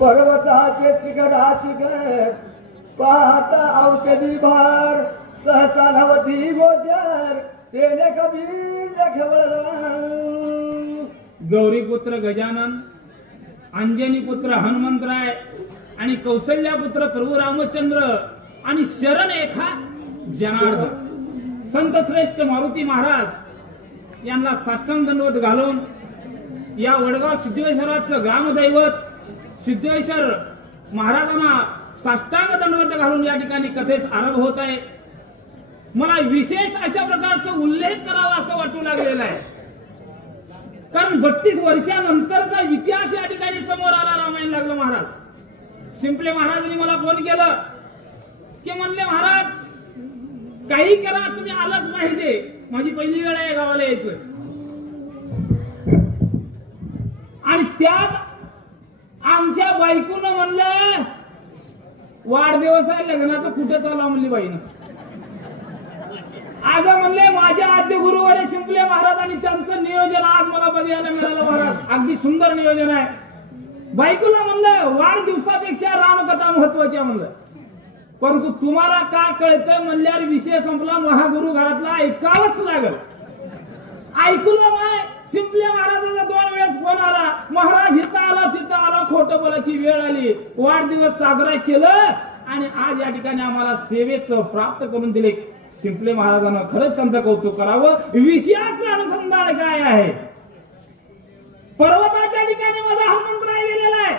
पर्वताचे शिखर पाहता औषधी भार सहसा नवती गोचर तेने कबीर खवळला. गौरीपुत्र गजानन, अंजनी पुत्र हनुमंतराय आणि कौशल्यापुत्र प्रभू रामचंद्र आणि शरण एका जनार्दन संत श्रेष्ठ मारुती महाराज यांना साष्टांग दंडवत घालून या वडगाव सिद्धेश्वराचं ग्रामदैवत सिद्धेश्वर महाराजांना साष्टांग दंडवत घालून या ठिकाणी कथेस आरंभ होत आहे. मला विशेष अशा प्रकारचा उल्लेख करावा असं वाटू लागलेला आहे, कारण 32 वर्षानंतरचा इतिहास या ठिकाणी समोर आला. रामायण लागलं महाराज शिंपले महाराजांनी मला फोन केलं की म्हणले महाराज काही करा तुम्ही आलाच पाहिजे, माझी पहिली वेळ आहे गावाला यायचं. आणि त्यात आमच्या बायकोनं म्हणलं वाढदिवस आहे लग्नाचं कुठे चालला म्हणली बाईनं. अगं म्हणले माझ्या आद्य गुरुवारी शिंपले महाराज आणि त्यांचं नियोजन आज मला बघायला मिळालं महाराज, अगदी सुंदर नियोजन आहे. बायकोला म्हणलं वाढदिवसापेक्षा रामकथा महत्वाची आहे म्हणलं, परंतु तुम्हाला का कळतं म्हणल्यावर विषय संपला. महागुरु घरातला ऐकावंच लागल. ऐकलं माय शिंपले महाराजाचा 2 वेळेस फोन आला, महाराज इथं आला तिथं आला, खोटं बोलायची वेळ आली. वाढदिवस साजरा केलं आणि आज या ठिकाणी आम्हाला सेवेचं प्राप्त करून दिले. शिंपले महाराजांना खरंच त्यांचं कौतुक करावं. विषयाचं अनुसंधान काय आहे? पर्वताच्या ठिकाणी माझा हनुमंतराय गेलेला आहे.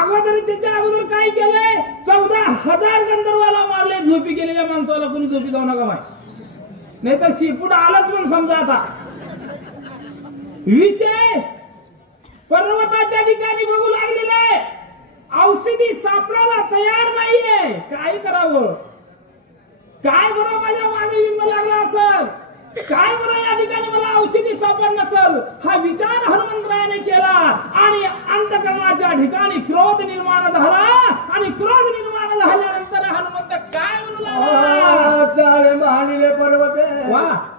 अगोदर त्याच्या अगोदर काय केलंय? 14,000 गंधर्वाला मारले. झोपी गेलेल्या माणसाला कोणी झोपी जाऊ नका माय, नाहीतर शिपूट आलाच पण समजा. आता विषय पर्वताच्या ठिकाणी बघू लागलेला आहे. औषधी सापडायला तयार नाहीये. काय करावं? काय बरं माझ्या मागे विघ्न लागला असेल? काय बरं या ठिकाणी मला औषधी सापड नसेल? हा विचार हनुमंतरायाने केला आणि अंतकरणाच्या ठिकाणी क्रोध निर्माण झाला. आणि क्रोध निर्माण झाल्यानंतर हनुमंत काय म्हणू लागला? चाळे मानिले पर्वते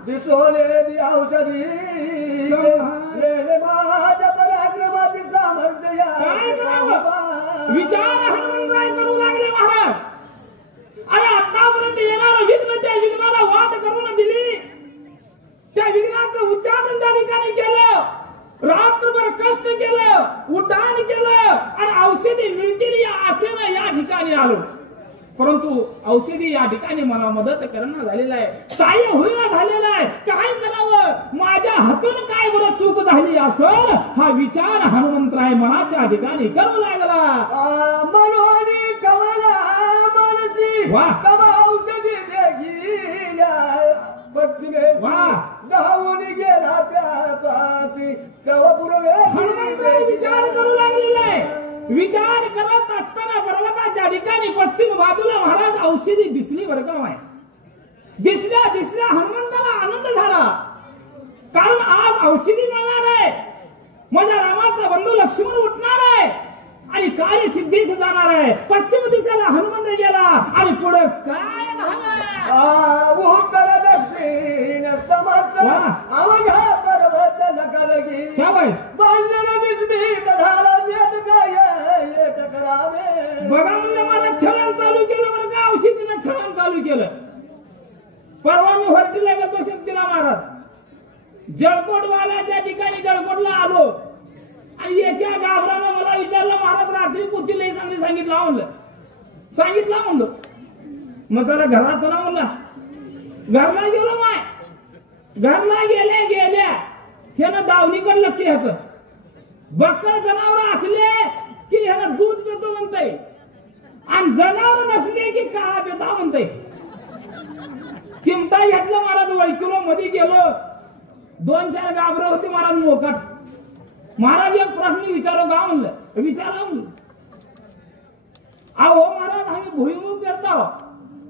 दिसोले दी औषधी माझ्या पराक्रमाची सामर्थ्य विचार हनुमंतराय करू लागले महाराज. अरे आतापर्यंत येणारा विघ्न त्या विघ्नाला वाट करून दिली. त्या विघ्नाचं उच्चारण त्या ठिकाणी केलं. रात्रभर कष्ट केलं, उड्डाण केलं आणि औषधी मिळतील या आशेनं या ठिकाणी आलो. परंतु औषधी या ठिकाणी मला मदत करणं झालेलं आहे, सहाय्य होईना झालेलं आहे. काय करावं? माझ्या हातून काय बरं चूक झाली असेल हा विचार हनुमंतराय मनाच्या ठिकाणी करू लागला. मनोनी कमला मनसी औषधी पश्चिमेस धावून गेला त्यापासी हनुमंतराय विचार करू लागलेला आहे. विचार करत असताना पर्वताच्या ठिकाणी पश्चिम बाजूला महाराज औषधी दिसली बरं का माय. दिसल्या दिसल्या हनुमंताला आनंद झाला, कारण आज औषधी मिळणार आहे. माझ्या रामाचा बंधू लक्ष्मण उठणार आहे आणि कार्य सिद्धीस जाणार आहे. पश्चिम दिशेला हनुमंत गेला आणि पुढे काय झालं? उत्तर दक्षिण समस्त अवघा पर्वत नकलगी बांधलेलं बिजबीत झाला येत काय येत करावे. बघा म्हणजे मला छळण चालू केलं बरं का, औषधीनं छळण चालू केलं. परवा मी हॉटेलला गेलो शक्तीला महाराज जळकोटवाल्याच्या ठिकाणी जळकोटला आलो आणि एका गावरानं मला विचारलं महाराज रात्री पोथी लई चांगली सांगितलं म्हणलं. मग त्याला घरात चला म्हणला. घरला गेलो माय. घरला गेल्या ह्यानं दावणीकडे लक्ष ह्याचं. बक्कळ जनावर असले की ह्यानं दूध पितो म्हणतंय आणि जनावर नसले की काळा पिता म्हणतंय. चिमटा घेतलं महाराज. वैकुलो मध्ये गेलो. 2-4 गाभरं होती महाराज मोकाट. महाराज एक प्रश्न विचारो का म्हणलं. विचारा म्हणलं. अहो महाराज आम्ही भुईमुग पेरतो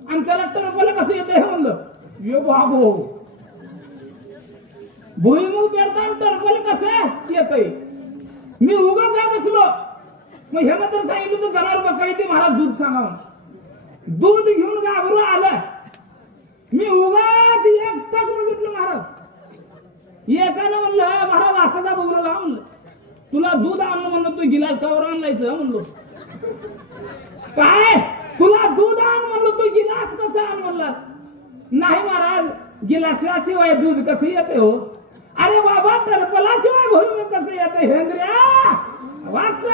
आणि त्याला टरफल कसं येतं हे म्हणलं. यो बाबो भुईमुग पेरता आणि टरफल कसं येतंय. मी उगा का बसलो. मग हे तर सांगितलं तू जनावर बकळी ती महाराज दूध सांगा म्हणून. दूध घेऊन गाभरू आलं. मी उगाच एकटाच बघितलं महाराज. एकानं म्हणलं महाराज असं का बघू लागला म्हणलं. तुला दूध आणलं म्हणलं तू गिलास कावर आणलायचं म्हणलो. काय तुला दूध आण म्हणलो तू गिलास कसं आण म्हणला. नाही महाराज गिलासाशिवाय दूध कसं येते हो. अरे बाबा टरपलाशिवाय भरून कसं येतं हेंद्र्या वाच.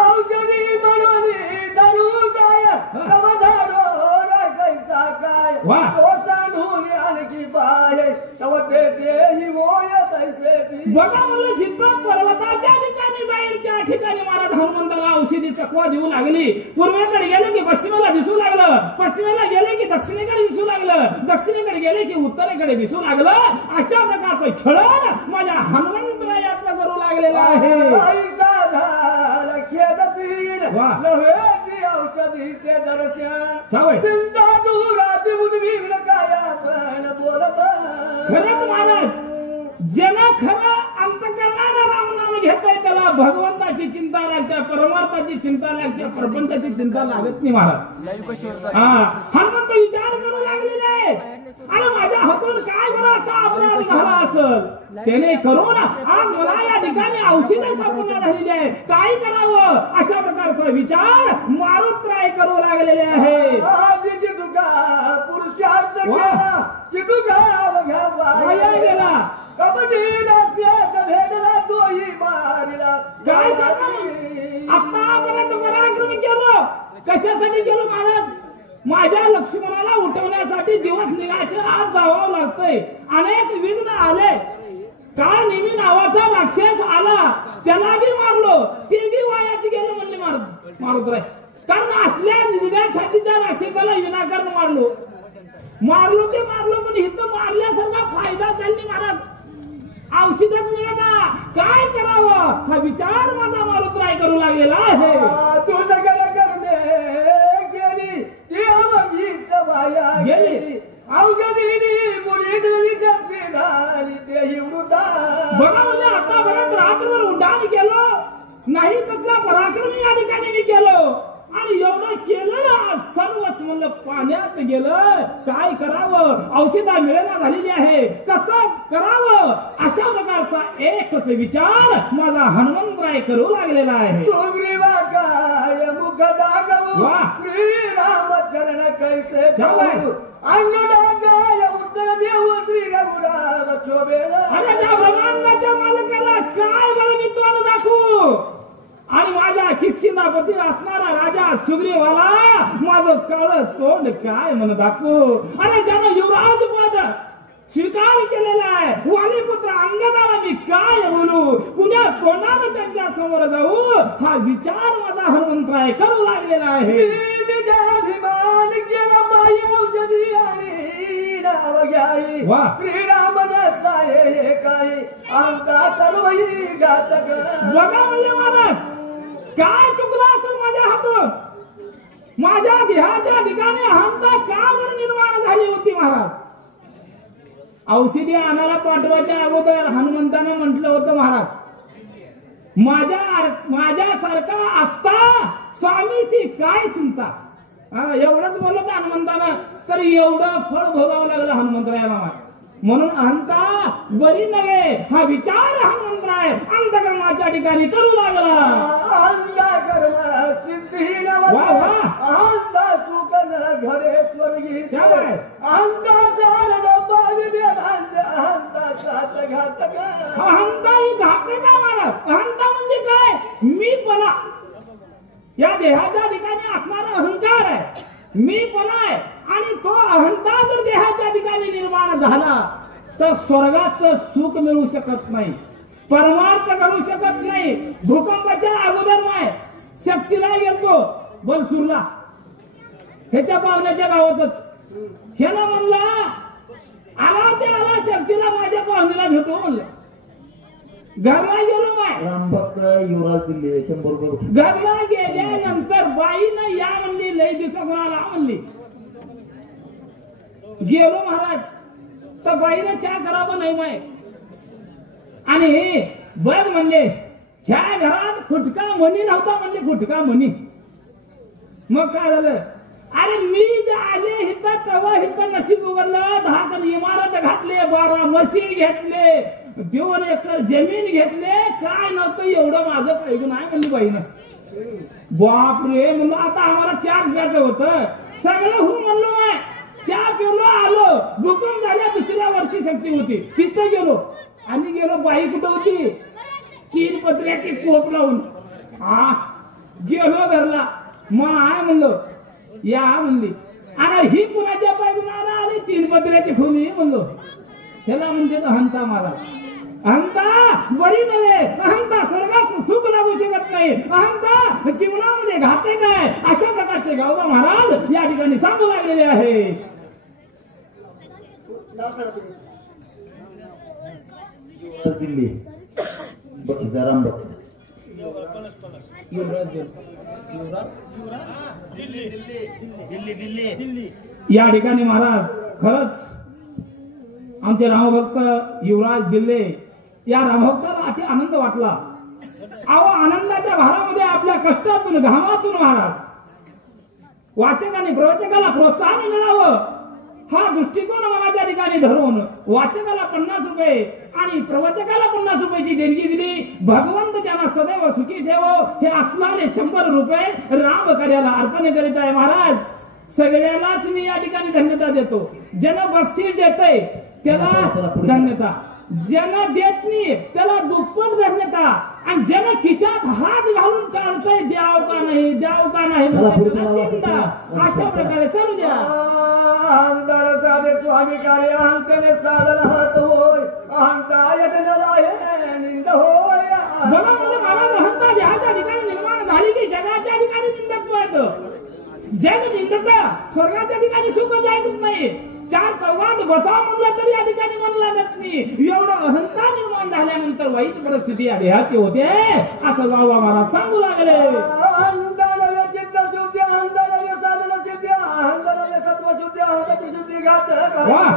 औषधी म्हणून दारू काय कमधाडो कैसा काय तो सांडून आणखी पाय तव ते देही मोय तैसे ती. बघा म्हणलं जिथं पर्वताच्या ठिकाणी जाईल त्या ठिकाणी महाराज हनुमंताला औषधी चकवा देऊ लागली. पूर्वेकडे गेले की पश्चिमेला दिसू लागलं, पश्चिमेला गेले की दक्षिणेकडे दिसू लागलं, दक्षिणेकडे गेले की उत्तरेकडे दिसू लागलं. अशा प्रकारचं छळण माझ्या हनुमंतरायाचं करू लागलेलं आहे. नव्हेची औषधीचे दर्शन चिंता दूर बुद्धिवीन काय आपण बोलत. खरंच महाराज ज्याला खरं अंतकरणानं रामनाम घेताय त्याला भगवंताची चिंता लागते, परमार्थाची चिंता लागते, प्रपंचाची चिंता लागत नाही महाराज. हनुमंत विचार करू लागलेले आहे. अरे माझ्या हातून काय बरं असा अपराध झाला असेल त्याने करून आज मला या ठिकाणी औषध सापडून राहिलेली आहे. काय करावं अशा प्रकारचा विचार मारुतराय करू लागलेले आहे. पुरुषार्थ केला की दुगाव घ्यावा गेला कबड्डीला भेटला तोही मारिला. काय आतापर्यंत पराक्रम केलो कशासाठी केलो महाराज. माझ्या लक्ष्मणाला उठवण्यासाठी दिवस निघायचे आज जावं लागतंय. अनेक विघ्न आले. काळ नेमी नावाचा राक्षस आला त्याला बी मारलो ते बी वायाची गेलं म्हणले मारुतराय. कारण असल्या निघायसाठीच्या राक्षसाला विनाकारण मारलो ते मारलो पण इथं मारल्यासारखा फायदा चालली महाराज. औषधच मिळाला काय करावं हा विचार माझा मारुतराय करू लागलेला आहे. गेली औषधीनी मुली दिली जगती झाली तेही वृद्धा. बघा म्हणजे आतापर्यंत रात्रभर उड्डाण केलं नाही तसला पराक्रमी या ठिकाणी मी केलो आणि एवढं केलं ना सर्वच म्हणलं पाण्यात गेलं. काय करावं औषधा मिळेना झालेली आहे कसं करावं अशा प्रकारचा एकच विचार माझा हनुमंतराय करू लागलेला आहे. काय मुख दागवू श्रीरामचरण कैसे अंग डागाय उत्तर देऊ श्री रघुराम शोभेला. अरे त्या ब्रह्मांडाच्या मालकाला काय बरं मी तोंड दाखवू आणि माझ्या किष्किंधापती असणारा राजा सुग्रीवाला माझं काळ तोंड काय म्हणून दाखवू. अरे ज्यानं युवराज पद स्वीकार केलेला आहे वालीपुत्र अंगदाला मी काय बोलू कुण्या तोंडानं त्यांच्या समोर जाऊ हा विचार माझा हनुमंतराय करू लागलेला आहे. अभिमान केला माया औषधी आणि नाव घ्याई श्रीराम नसाये काय अंता सर्वही घातक. बघा म्हणले महाराज काय चुकलं असेल माझ्या हातून. माझ्या देहाच्या ठिकाणी अहंता का बरं निर्माण झाली होती महाराज. औषधी आणायला पाठवायच्या अगोदर हनुमंतानं म्हटलं होतं महाराज माझ्यासारखा असता स्वामीची काय चिंता. एवढंच बोलत हनुमंतानं तर एवढं फळ भोगावं लागलं हनुमंतरायाला. म्हणून अहंता बरी नव्हे हा विचार हनुमंतराय अंतकर्माच्या ठिकाणी करू लागला. अंतकर्म सिद्धी अहंता सुख न घडे स्वर्गी अहंता अहंता ही घातक महाराज. अहंता म्हणजे काय मी पणा या देहाच्या ठिकाणी असणारा अहंकार आहे मी पण आहे आणि तो अहंता जर देहाच्या ठिकाणी निर्माण झाला तर स्वर्गाचं सुख मिळू शकत नाही परमार्थ घडू शकत नाही. भूकंपाच्या अगोदर नाही शक्तीला गेलतो बलसूरला ह्याच्या पाहुण्याच्या गावातच ह्याला म्हणला आला ते आला शक्तीला माझ्या पाहुण्याला भेटू म्हणलं. घरला गेलो माय रामभक्त युवराज दिल्ली 100 रुपये. घरला गेल्यानंतर बाईनं या म्हणली लय दिवसा आला म्हणली. गेलो महाराज तर बाईनं चहा करावं नाही माय आणि बघ म्हणले ह्या घरात फुटका मणी नव्हता म्हणले फुटका मणी. मग काय झालं अरे मी जे आले हिथं तवा हिथं नशीब उघडलं 10 इमारत घातले 12 म्हशी घेतले देऊन एकर जमीन घेतले काय नव्हतं एवढं माझं पाहिजे नाही म्हणली बाईनं. बापरे म्हणलं आता आम्हाला चहा प्यायचं होतं सगळं हो म्हणलो नाही. चहा पिलो आलो भूकंप झाल्या दुसऱ्या वर्षी शक्ती होती तिथं गेलो आणि गेलो बाई कुठं होती 3 पत्र्याची कोप लावून गेलो घरला मग आहे म्हणलो या म्हणली आणि ही कुणाच्या पाहिजे आली 3 पत्र्याची खोली म्हणलो त्याला म्हणते अहंता मला अहंता बरी नव्हे अहंता स्वर्गात सुख लागू शकत नाही अहंता जीवनामध्ये घाते काय अशा प्रकारचे गावबा महाराज या ठिकाणी सांगू लागलेले आहे. दिल्ली जराम या ठिकाणी महाराज खरंच आमचे रामभक्त युवराज दिल्ले या रामभक्ताला अति आनंद वाटला. अहो आनंदाच्या भारामध्ये आपल्या कष्टातून घामातून महाराज वाचकाने प्रवचकाला प्रोत्साहन मिळावं हा दृष्टिकोन मला त्या ठिकाणी धरून वाचकाला 50 रुपये आणि प्रवचकाला 50 रुपयाची देणगी दिली. भगवंत त्यांना सदैव सुखी ठेवो हे असणारे 100 रुपये राम कार्याला अर्पण करीत आहे. महाराज सगळ्यालाच मी या ठिकाणी धन्यता देतो. ज्याला बक्षीस देतय त्याला धन्यता ज्याला देत नाही त्याला दुप्पट धन्यता आणि ज्याला खिशात हात घालून काढतोय द्याव का नाही अशा प्रकारे चालू द्या. अहंकार साधे स्वामी कार्य अहंतेने साधन हात होय अहंता यजनाय निंद होय. बघा म्हणजे महाराज अहंता देहाच्या ठिकाणी निर्माण झाली की जगाच्या ठिकाणी निंदत्व येतं. जग निंदता स्वर्गाच्या ठिकाणी सुख जायच नाही. 4 चौघात बसावं म्हणलं तरी या ठिकाणी मन लागत नाही. एवढं अहंता निर्माण झाल्यानंतर वाईट परिस्थिती या देहाची होते असं गावा मला सांगू लागले. अहंतानवे चित्त शुद्धी अहंतानवे साधन सिद्धी अहंतानवे सत्व शुद्धी अहंत शुद्धी घात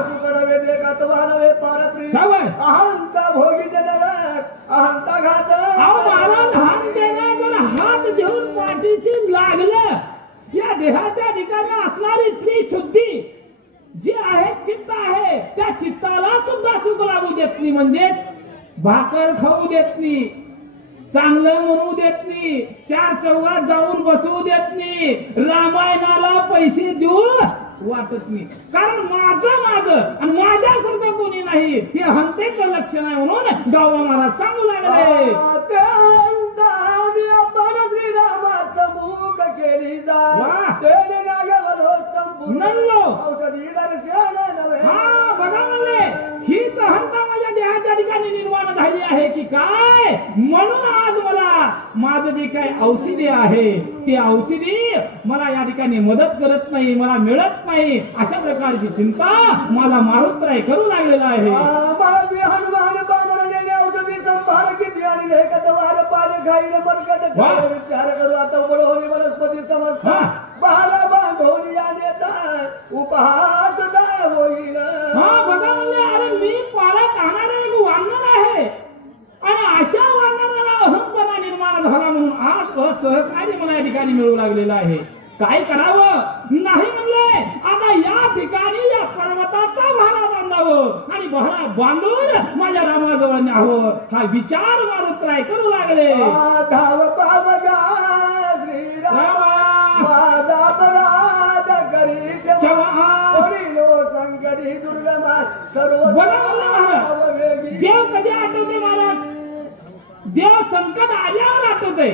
सुकडवे देखात वाढवे पारत्री अहंता भोगी नरक अहंता घात. अहो महाराज अहंतेने जर हात घेऊन पाठीशी लागलं या देहाच्या ठिकाणी असणारी त्रिशुद्धी जी आहे चित्त आहे त्या चित्ताला सुद्धा सुख लागू देत नाही. म्हणजेच भाकर खाऊ देत नाही चांगलं म्हणू देत नाही 4 चौघात जाऊन बसवू देत नाही रामायणाला पैसे देऊ वाटत नाही. कारण माझं आणि माझ्यासारखं कोणी नाही हे अहंतेचं लक्षण आहे म्हणून गावा महाराज सांगू लागले. श्रीरामासमुख केली जा तेने नागवलो संपूर्ण औषधी दर्शन नव्हे. बघा म्हणले हीच अहंता माझ्या देहाच्या ठिकाणी निर्माण झाली आहे की काय म्हणून आज मला माझं जे काय औषधी आहे ते औषधी मला या ठिकाणी मदत करत नाही मला मिळत नाही अशा प्रकारची चिंता मला मारुतराय करू लागलेला आहे. हनुमान बामरने औषधी संभार किती आणि लेखत वार पाणी खाईन बरकट विचार करू आता बडोनी वनस्पती समजता बहारा बांधोनी याने उपहास होईल. बघा म्हणले अरे मी पाळत आणणारा एक वानर आहे आणि अशा वानराला अहंपणा निर्माण झाला म्हणून आज असहकार्य मला या ठिकाणी मिळू लागलेलं आहे. काय करावं नाही म्हणले आता या ठिकाणी या पर्वताचा भारा बांधावं आणि भारा बांधून माझ्या रामाजवळ न्यावं हा विचार मारुतराय करू लागले. धाव पावगा श्रीरामा माझा अपराध करी पडिलो संकटी दुर्गमा सर्व. देव कधी आठवते महाराज देव संकट आल्यावर आठवते.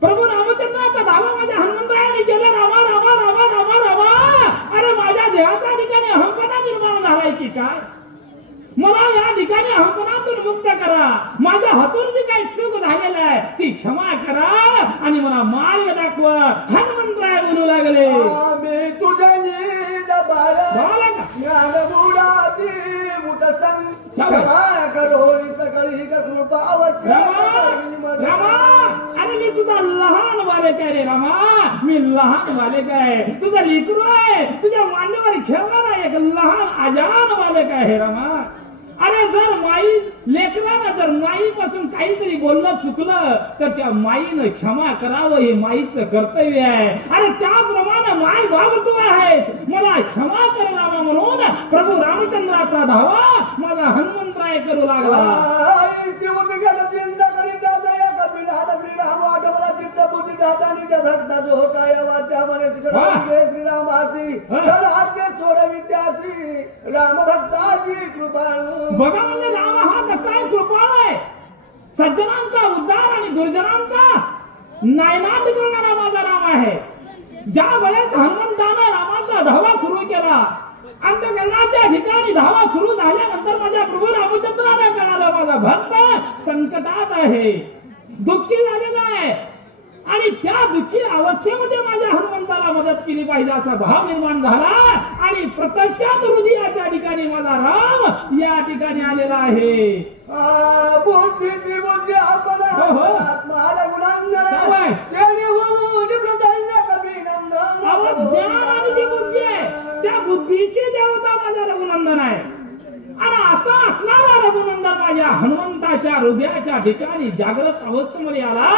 प्रभू रामचंद्राचा धावा माझ्या हनुमंतरायाने केला रामा रामा रामा रामा रामा. अरे माझ्या देहाच्या ठिकाणी अहंपणा निर्माण झालाय की काय मला या ठिकाणी अहंपणातून मुक्त करा माझ्या हातून जी काही चूक झालेला आहे ती क्षमा करा आणि मला मार्ग दाखवा हनुमंतराय बोलू लागले. आम्ही तुझे नीद बाळा ज्ञान बुडाती मुठ संग क्षमा करोनी सगळी कृपा रामा अरे मी तुझा लहान बालक आहे रे रामा मी लहान बालक आहे तुझा लेकरू आहे तुझ्या मांडीवर खेळणारा एक लहान अजान बालक आहे रामा. अरे जर माई लेकराला जर माईपासून काहीतरी बोलणं चुकलं तर त्या माईनं क्षमा करावं हे माईचं कर्तव्य आहे. अरे त्याप्रमाणे माई बाब तू आहेस मला क्षमा कर रामा म्हणून प्रभू रामचंद्राचा धावा माझा हनुमंत हनुमंतराय करू लागला. आई शिवगड चिंता करी दादा या कबीर हात श्रीराम आठवला चित्त बुद्धी दातानी जय भक्त जो काय वाचा म्हणे श्रीराम आसी चल आज्ञे सोड विद्यासी राम भक्ताची कृपाळू. बघा म्हणजे राम हा कसा आहे, कृपाळू आहे. सज्जनांचा उद्धार आणि दुर्जनांचा नायनाट करणारा माझा राम आहे. ज्या वेळेस हनुमंतानं रामाचा धावा सुरू केला, अंतकरणाच्या ठिकाणी धावा सुरू झाल्यानंतर माझ्या प्रभू रामचंद्राला कळालं माझा भक्त संकटात आहे, दुःखी झालेला आहे आणि त्या दुःखी अवस्थेमध्ये माझ्या हनुमंताला मदत केली पाहिजे असा भाव निर्माण झाला आणि प्रत्यक्षात हृदयाच्या ठिकाणी माझा राम या ठिकाणी आलेला आहे. बुद्धीची बुद्धी आपण आत्माला गुणांगण त्याने होऊन प्रधान्य कबीनंदन. ज्ञान आणि जी बुद्धी आहे त्या बुद्धीची देवता माझ्या रघुनंदन आहे आणि असा असणारा रघुनंदन माझ्या हनुमंताच्या हृदयाच्या ठिकाणी जागृत अवस्थेमध्ये आला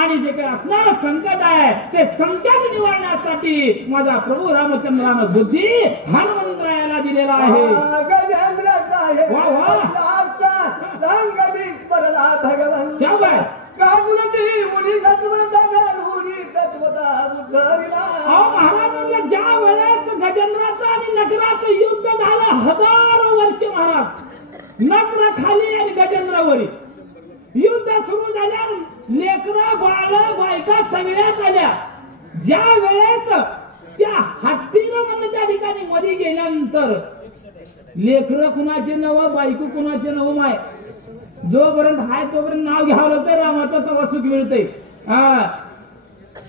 आणि जे काही असणारं संकट आहे ते संकट निवारण्यासाठी माझा प्रभू रामचंद्रानं बुद्धी हनुमंतरायाला दिलेला आहे. भगवंत काकुलती मुनी तत्वता घालूनी तत्वता बुद्धरीला. महाराज म्हणजे ज्या वेळेस गजेंद्राचं आणि नगराचं युद्ध झालं, हजारो वर्ष महाराज नगर खाली आणि गजेंद्रावरी युद्ध सुरू झाल्या, लेकरा बाळ बायका सगळ्याच आल्या. ज्या वेळेस त्या हत्तीला म्हणून त्या ठिकाणी मध्ये गेल्यानंतर लेकर कुणाचे नव बायको कुणाचे नव माय जोपर्यंत हाय तोपर्यंत नाव घ्यावं लागतंय रामाचं, तेव्हा सुख मिळतंय.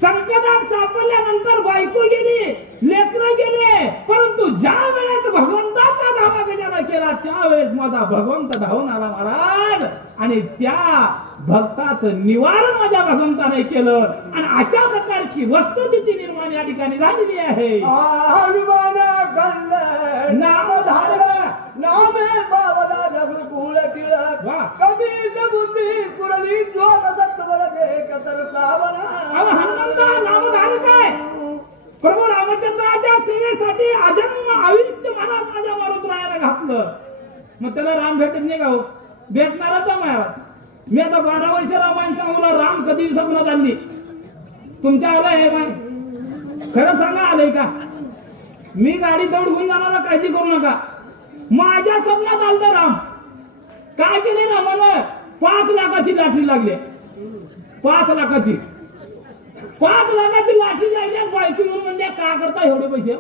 संकटात सापडल्यानंतर बायको गेली, लेकर गेले, परंतु ज्या वेळेस भगवंताचा धावा गजाला केला त्यावेळेस माझा भगवंत धावून आला महाराज आणि त्या भक्ताचं निवारण माझ्या भगवंताने केलं आणि अशा प्रकारची वस्तुस्थिती निर्माण या ठिकाणी झालेली आहे. हनुमान नाम धारण नामे पावला नगु कुळ टिळक कबीर बुद्धी पुरली जोग सत्वर दे कसर सावला. हनुमंता नामधारक आहे. प्रभू रामचंद्राच्या सेवेसाठी अजन्म आयुष्य महाराज माझ्या मारुतरायाला घातलं. मग त्याला राम भेटत नाही का हो? भेटणारच आहे महाराज. मी आता 12 वर्ष रामायण सांगूला राम कधी स्वप्नात आणली तुमच्या आलं आहे बाय? खरं सांगा आलंय का? मी गाडी दौड घेऊन जाणार, काळजी करू नका. माझ्या स्वप्नात आलं राम. काय केले रामानं? 5 लाखाची लाटरी लागली. 5 लाखाची लाटरी लागली आणि बायको येऊन म्हणजे का करता एवढे पैसे?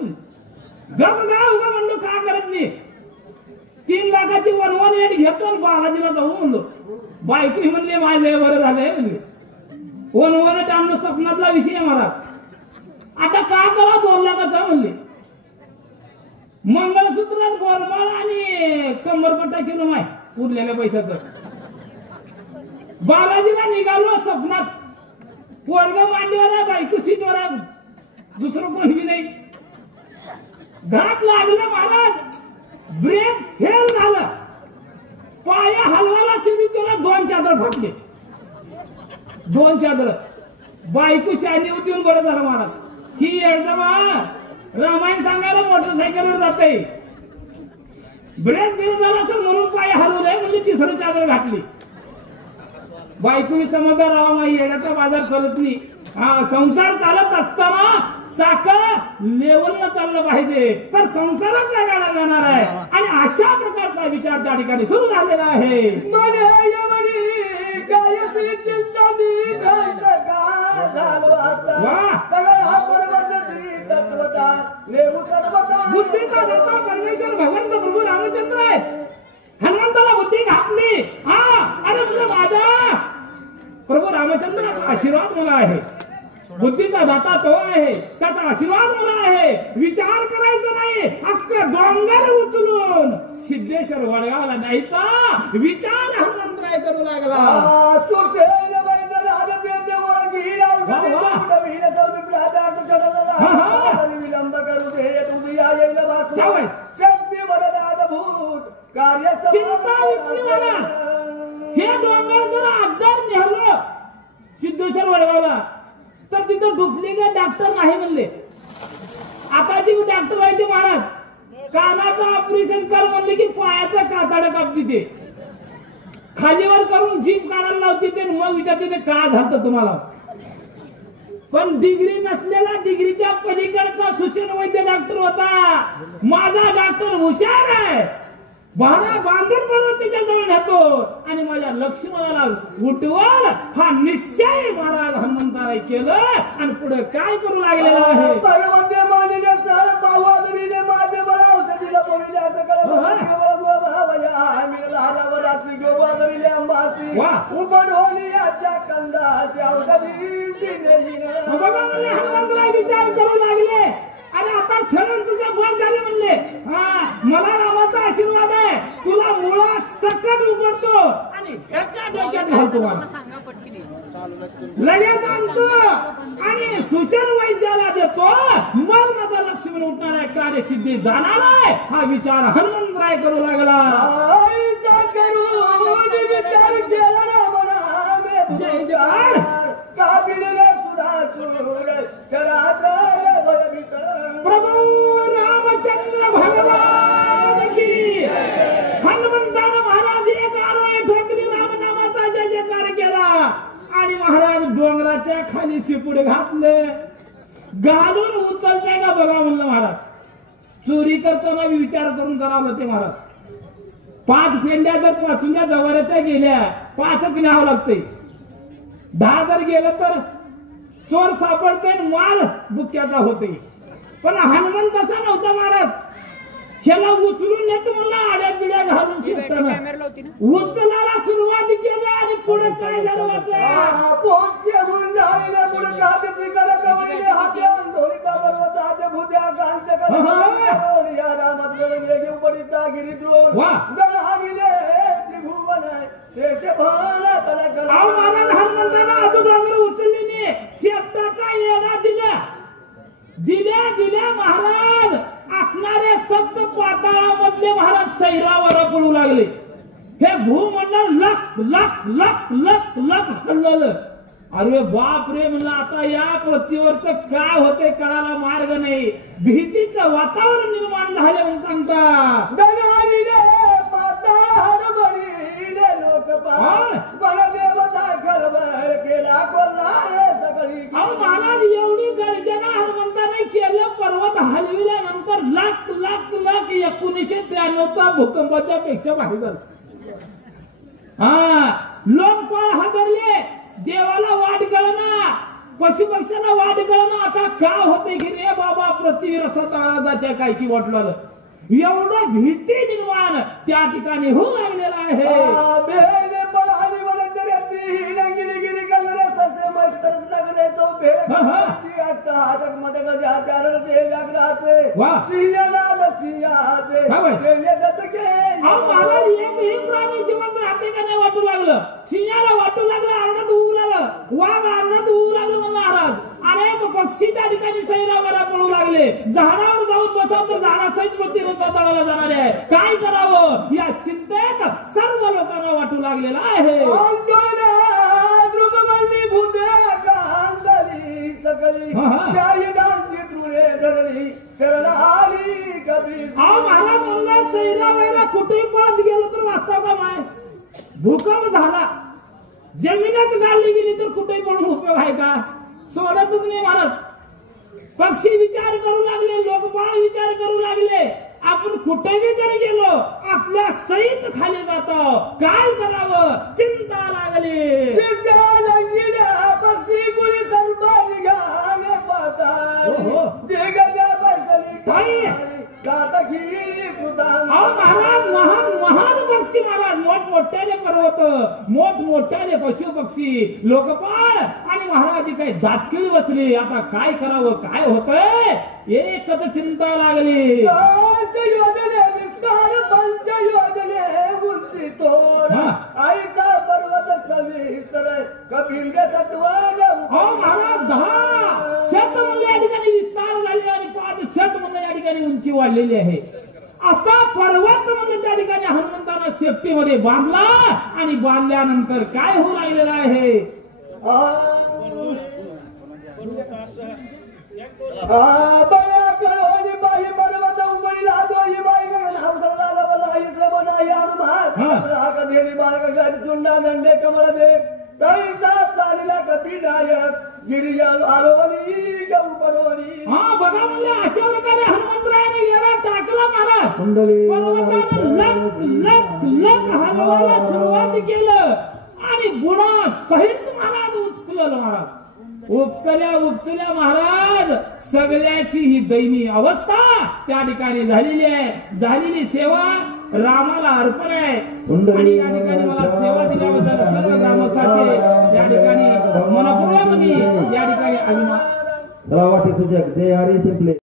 गप गा उगा म्हणलो का करत नाही. 3 लाखाची वनवन याने घेतो आणि बालाजीला जाऊ म्हणलो. बायको म्हणले माझे बरं झालंय म्हणले. वनवन टामणं स्वप्नातला विषय आहे महाराज. आता का करा 2 लाखाचा म्हणले. मंगळसूत्रात गोलमाळ आणि कंबरपट्टा केलं माय उरलेल्या पैशाचं. बालाजीला निघालो स्वप्नात. पोरग मांडीवर बायको सीटवर, दुसरं कोणी नाही. घाट लागलं महाराज, ब्रेक फेल झालं, पाया हलवाला सीडी त्याला 2 चादर फाटले. 2 चादर. बायको शानी होती बरं झालं महाराज. ही येडजमा रामायण सांगायला मोटरसायकलवर जाते. ब्रेक फेल झाला तर म्हणून पाया हलवलंय म्हणजे 3रं चादर घातली. बायको समजदार राहा माई, येण्याचा बाजार चालत नाही. संसार चालत असताना चाक लेवलला चाललं पाहिजे तर संसारच जगायला जाणार आहे आणि अशा प्रकारचा विचार त्या ठिकाणी सुरू झालेला आहे. बुद्धीचा दाता परमेश्वर भगवंत प्रभू रामचंद्र आहे. हनुमंताला बुद्धी घातली. अरे म्हणजे माझा प्रभू रामचंद्राचा आशीर्वाद मला आहे. बुद्धीचा दाता तो आहे, त्याचा आशीर्वाद मला आहे. विचार करायचा नाही, अख्ख डोंगर उचलून सिद्धेश्वर वडगावला न्यायचा विचार हनुमंतराय करू लागला. विलंब करू दे उदया येईल शक्ती वरदान भूत कार्य हे डोंगर जर आधार नेहलं सिद्धेश्वर वडगावला तर तिथं डुप्लिकेट डॉक्टर नाही म्हणले. आता जी डॉक्टर आहे ते महाराज कानाचं ऑपरेशन कर म्हणले की पायाचं कातडं कापती ते. खालीवर करून जीभ काढायला लावते ते मग विचारते ते का झालं तुम्हाला. पण डिग्री नसलेला डिग्रीच्या पलीकडचा सुशील वैद्य डॉक्टर होता. माझा डॉक्टर हुशार आहे. भाडा बांधून बनवून त्याच्याजवळ नेतो आणि माझ्या लक्ष्मणाला उठवल हा निश्चय महाराज हनुमंताराय केलं आणि पुढे काय करू लागलेलं आहे. पर्वते मानिले सर बावादरीने माझे बळ औषधीला बोलिले असं हनुमंतराय विचार करू लागले. अरे आता ठरवून तुझ्या फोन झाले म्हणले. हा मला रामाचा आशीर्वाद आहे. तुला मुळा सकट उघडतो आणि ह्याच्या डोक्यात घालतो लगेच आणतो आणि सुशील वैद्याला देतो. मग माझा लक्ष्मण उठणार आहे कार्यसिद्धी जाणार आहे हा विचार हनुमंतराय करू लागला. जय जय प्रभू रामचंद्र भगवान की. हनुमंतानं महाराज एक आरोळी ठोकली रामनामाचा जय जयकार केला आणि महाराज डोंगराच्या खाली शिपूड घातले. घालून उचलते का बघा म्हणलं महाराज. चोरी करताना विचार करून करावं ते महाराज. 5 फेंड्या जर वाचून जवळच्या गेल्या 5च न्यावं लागते. 10 जर गेलं तर चोर सापडते माल बुक्याचा होते. पण हनुमंत तसा नव्हता महाराज. ह्याला उचलून नेतो म्हणला आड्या बिड्या घालून शिकताना उचलायला सुरुवात केली आणि पुढे काय झालं हनुमंताला अजून डोंगर उचलली शेपटाचा येडा दिल्या महाराज असणारे सप्त पाताळामधले महाराज सैरावर पडू लागले. हे भूमंडळ लख लख लख लख लख हलवलं. अरे बाप रे म्हणलं आता या पृथ्वीवरच काय होते कळायला मार्ग नाही. भीतीचं वातावरण निर्माण झाले म्हणून सांगता. महाराज एवढी गर्जना हनुमंताने केलं. पर्वत हलविल्यानंतर लाख लाख लाख 1993चा भूकंपाच्या पेक्षा भारी झालं. हा लोकपाळ हादरले. देवाला वाट कळना पशुपक्ष्यांना वाट कळना. आता का होते की रे बाबा पृथ्वी रसा तळाला जात्या काय की वाटलं. एवढं भीती निर्माण त्या ठिकाणी होऊ लागलेला आहे. महाराज एकही प्राणी जिवंत राहते का नाही वाटू लागलं. सिंहाला वाटू लागलं. आरडात होऊ लागलं. वाघ आरडात होऊ लागलं म्हणलं महाराज. अनेक पक्षी त्या ठिकाणी सैरावर पळू लागले. झाडावर जाऊन बसावं तर झाडासहित मृत्यू तळाला जाणार आहे. काय करावं या चिंतेत सर्व लोकांना वाटू लागलेला आहे. महाराज म्हणला सैरावायला कुठेही पळत गेलो तर वाचता का माय. भूकंप झाला जमीनच गाळली गेली तर कुठेही पळून उपयोग आहे का. सोडतच नाही महाराज. पक्षी विचार करू लागले. लोकपाळ विचार करू लागले. आपण कुठेही जर गेलो आपल्या सहित खाली जातो. काय करावं चिंता लागली. पक्षी कुळी सरबारी घाले महाराज महान पक्षी महाराज मोठमोठ्याले पर्वत मोठमोठ्याले पशु पक्षी लोकपाळ आणि महाराज काही दातकिळी बसली. आता काय करावं काय होतंय एकच चिंता लागली. विस्तार पंच योजने उंची तोर आईचा पर्वत सविस्तर कपिल महाराज 10 शत म्हणले या ठिकाणी विस्तार झाले आणि 5 शत म्हणले या ठिकाणी उंची वाढलेली आहे. असा पर्वत म्हणून त्या ठिकाणी हनुमंतानं सेफ्टीमध्ये बांधला आणि बांधल्यानंतर काय होऊ लागलेलं आहे. बया कळोली बाई पर्वत उबळी लादो ही बाई गगन हवसला बला ही श्रवण ही राग देवी बाळग गाडी चुंडा दंडे कमळ दे तैसा चालीला कपिनायक गिरिजा आलोनी गऊ पडोनी. हा बघा म्हणलं अशा प्रकारे हनुमंतरायाने येडा टाकला महाराज. कुंडली पर्वतानं लक लक लक हलवायला सुरुवात केलं आणि गुणा सहित महाराज उचललं महाराज. उपसल्या महाराज सगळ्याची ही दयनीय अवस्था त्या ठिकाणी झालेली आहे. झालेली सेवा रामाला अर्पण आहे आणि या ठिकाणी मला सेवा दिल्याबद्दल सर्व ग्रामस्थांचे या ठिकाणी मनपूर्वक मी या ठिकाणी अभिमान. गावातील सुजक जय हरी शिंपले.